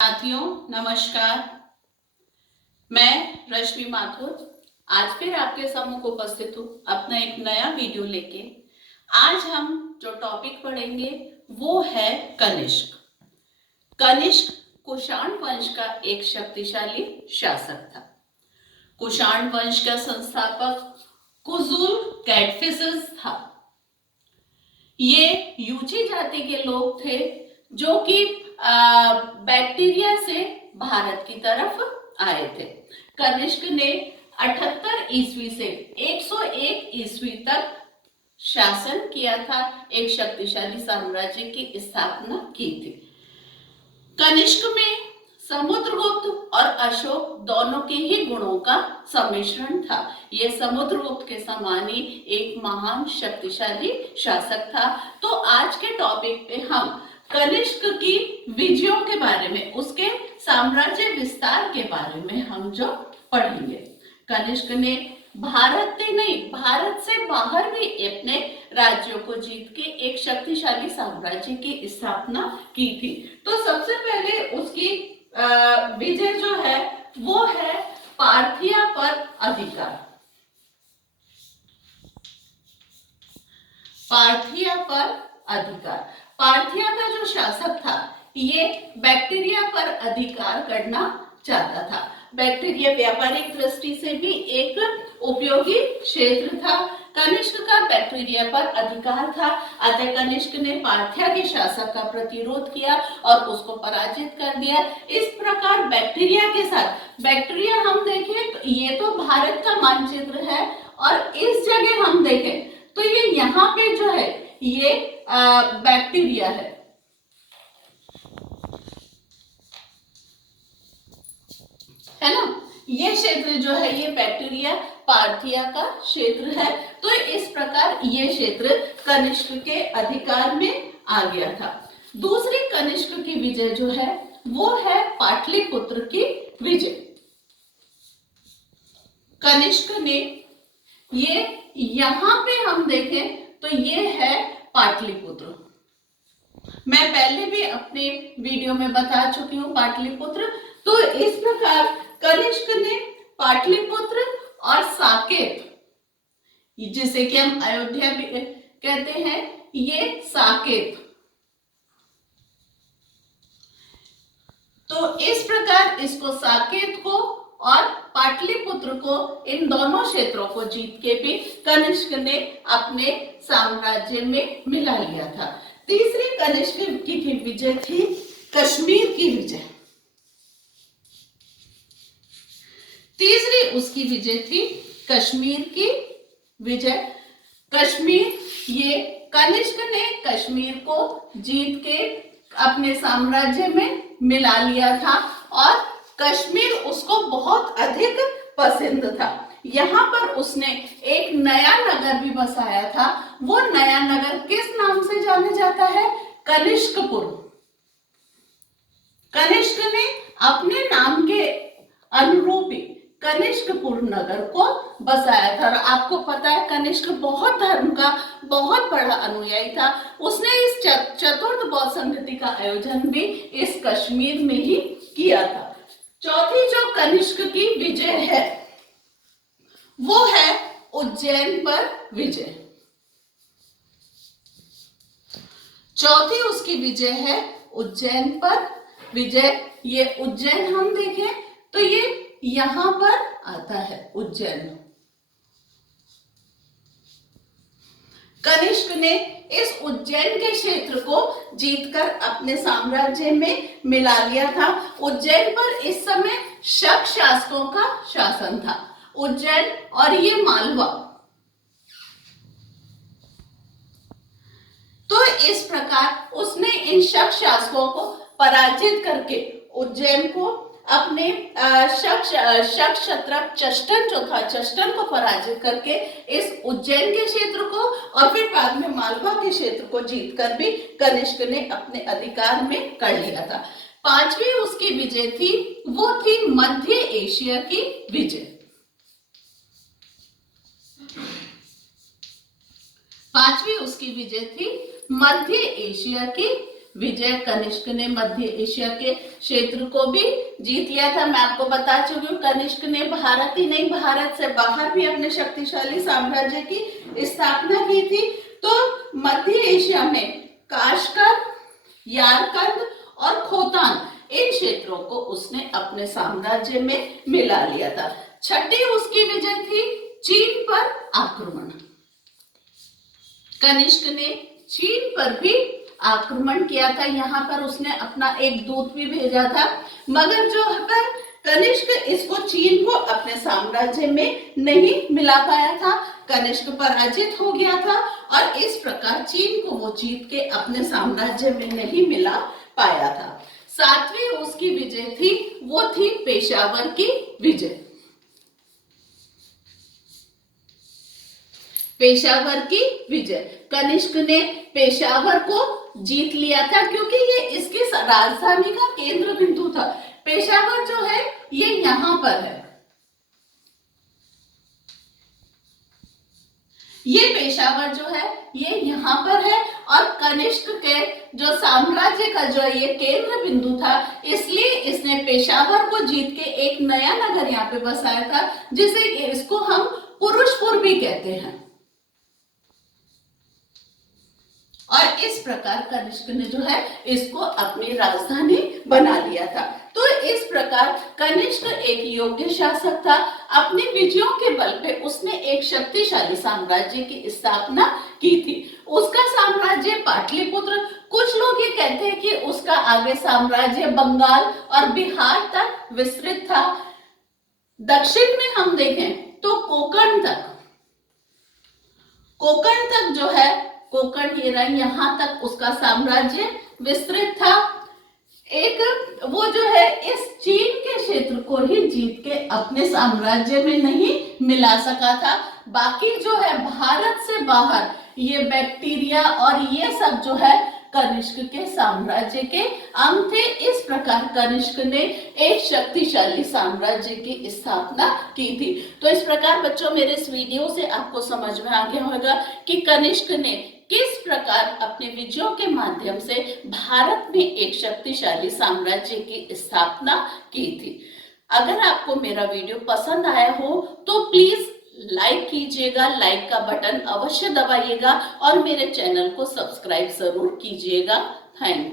साथियों नमस्कार। मैं रश्मि माथुर आज फिर आपके सम्मुख उपस्थित हूँ अपना एक नया वीडियो लेके। आज हम जो टॉपिक पढ़ेंगे वो है कनिष्क। कनिष्क कुषाण वंश का एक शक्तिशाली शासक था। कुषाण वंश का संस्थापक कुजुल कैडफिसेस था। ये यूची जाति के लोग थे जो कि बैक्टीरिया से भारत की तरफ आए थे। कनिष्क ने 78 ईस्वी से 101 ईस्वी तक शासन किया था, एक शक्तिशाली साम्राज्य की स्थापना की थी। कनिष्क में समुद्रगुप्त और अशोक दोनों के ही गुणों का सम्मिश्रण था। यह समुद्रगुप्त के समान ही एक महान शक्तिशाली शासक था। तो आज के टॉपिक पे हम कनिष्क की विजयों के बारे में, उसके साम्राज्य विस्तार के बारे में हम जो पढ़ेंगे। कनिष्क ने भारत से नहीं, भारत से बाहर भी अपने राज्यों को जीत के एक शक्तिशाली साम्राज्य की स्थापना की थी। तो सबसे पहले उसकी विजय जो है वो है पार्थिया पर अधिकार। पार्थिया पर अधिकार। पार्थिया का जो शासक था ये बैक्टीरिया पर अधिकार करना चाहता था। बैक्टीरिया व्यापारिक दृष्टि से भी एक उपयोगी क्षेत्र था। कनिष्क का बैक्टीरिया पर अधिकार था, अतः कनिष्क ने पार्थिया के शासक का प्रतिरोध किया और उसको पराजित कर दिया। इस प्रकार बैक्टीरिया के साथ, बैक्टीरिया हम देखें तो ये तो भारत का मानचित्र है और इस जगह हम देखें तो ये यहाँ पे जो है ये बैक्टीरिया है ना। ये क्षेत्र जो है ये बैक्टीरिया पार्थिया का क्षेत्र है। तो इस प्रकार ये क्षेत्र कनिष्क के अधिकार में आ गया था। दूसरी कनिष्क की विजय जो है वो है पाटलिपुत्र की विजय। कनिष्क ने ये यहां पे हम देखें तो ये है पाटलिपुत्र। मैं पहले भी अपने वीडियो में बता चुकी हूँ पाटलिपुत्र। तो इस प्रकार कनिष्क ने पाटलिपुत्र और साकेत, जिसे कि हम अयोध्या भी कहते हैं, ये साकेत, तो इस प्रकार इसको साकेत को और पाटलिपुत्र को, इन दोनों क्षेत्रों को जीत के भी कनिष्क ने अपने साम्राज्य में मिला लिया था। तीसरी कनिष्क की विजय थी कश्मीर की विजय। तीसरी उसकी विजय थी कश्मीर की विजय। कश्मीर, ये कनिष्क ने कश्मीर को जीत के अपने साम्राज्य में मिला लिया था और कश्मीर उसको बहुत अधिक पसंद था। यहाँ पर उसने एक नया नगर भी बसाया था। वो नया नगर किस नाम से जाना जाता है? कनिष्कपुर। कनिष्क ने अपने नाम के अनुरूपी कनिष्कपुर नगर को बसाया था। और आपको पता है कनिष्क बहुत धर्म का बहुत बड़ा अनुयायी था। उसने इस चतुर्थ बौद्ध संगति का आयोजन भी इस कश्मीर में ही किया था। चौथी जो कनिष्क की विजय है वो है उज्जैन पर विजय। चौथी उसकी विजय है उज्जैन पर विजय। ये उज्जैन हम देखें तो ये यहां पर आता है उज्जैन। कनिष्क ने इस उज्जैन के क्षेत्र को जीतकर अपने साम्राज्य में मिला लिया था। उज्जैन पर इस समय शक शासकों का शासन था। उज्जैन और ये मालवा। तो इस प्रकार उसने इन शक शासकों को पराजित करके उज्जैन को अपने शक क्षत्रप चष्टन जो था, चष्टन को पराजित करके इस उज्जैन के क्षेत्र को और फिर बाद में मालवा के क्षेत्र को जीतकर भी कनिष्क ने अपने अधिकार में कर लिया था। पांचवी उसकी विजय थी वो थी मध्य एशिया की विजय। पांचवी उसकी विजय थी मध्य एशिया की विजय कनिष्क ने मध्य एशिया के क्षेत्र को भी जीत लिया था। मैं आपको बता चुकी हूँ कनिष्क ने भारत ही नहीं, भारत से बाहर भी अपने शक्तिशाली साम्राज्य की स्थापना की थी। तो मध्य एशिया में काशगर, यारकंद और खोतान इन क्षेत्रों को उसने अपने साम्राज्य में मिला लिया था। छठी उसकी विजय थी चीन पर आक्रमण। कनिष्क ने चीन पर भी आक्रमण किया था। यहाँ पर उसने अपना एक दूत भी भेजा था, मगर जो है कनिष्क इसको चीन को अपने साम्राज्य में नहीं मिला पाया था। कनिष्क पराजित हो गया था और इस प्रकार चीन को वो जीत के अपने साम्राज्य में नहीं मिला पाया था। सातवीं उसकी विजय थी, वो थी पेशावर की विजय। पेशावर की विजय, कनिष्क ने पेशावर को जीत लिया था क्योंकि ये इसकी राजधानी का केंद्र बिंदु था। पेशावर जो है ये यहां पर है, ये पेशावर जो है ये यहां पर है और कनिष्क के जो साम्राज्य का जो ये केंद्र बिंदु था, इसलिए इसने पेशावर को जीत के एक नया नगर यहाँ पे बसाया था, जिसे इसको हम पुरुषपुर भी कहते हैं। और इस प्रकार कनिष्क ने जो है इसको अपनी राजधानी बना लिया था। तो इस प्रकार कनिष्क एक योग्य शासक था। अपनी विजयों के बल पे उसने एक शक्तिशाली साम्राज्य की स्थापना की थी। उसका साम्राज्य पाटलिपुत्र, कुछ लोग ये कहते हैं कि उसका आगे साम्राज्य बंगाल और बिहार तक विस्तृत था। दक्षिण में हम देखें तो कोंकण तक जो है, कोंकण यहाँ तक उसका साम्राज्य विस्तृत था। एक वो जो है इस चीन के क्षेत्र को ही जीत के अपने साम्राज्य में नहीं मिला सका था। बाकी जो है भारत से बाहर ये बैक्टीरिया और ये सब जो है कनिष्क के साम्राज्य के अंग थे। इस प्रकार कनिष्क ने एक शक्तिशाली साम्राज्य की स्थापना की थी। तो इस प्रकार बच्चों मेरे इस वीडियो से आपको समझ में आ गया होगा कि कनिष्क ने किस प्रकार अपने विजयों के माध्यम से भारत में एक शक्तिशाली साम्राज्य की स्थापना की थी। अगर आपको मेरा वीडियो पसंद आया हो तो प्लीज लाइक कीजिएगा, लाइक का बटन अवश्य दबाइएगा और मेरे चैनल को सब्सक्राइब जरूर कीजिएगा। Thank you.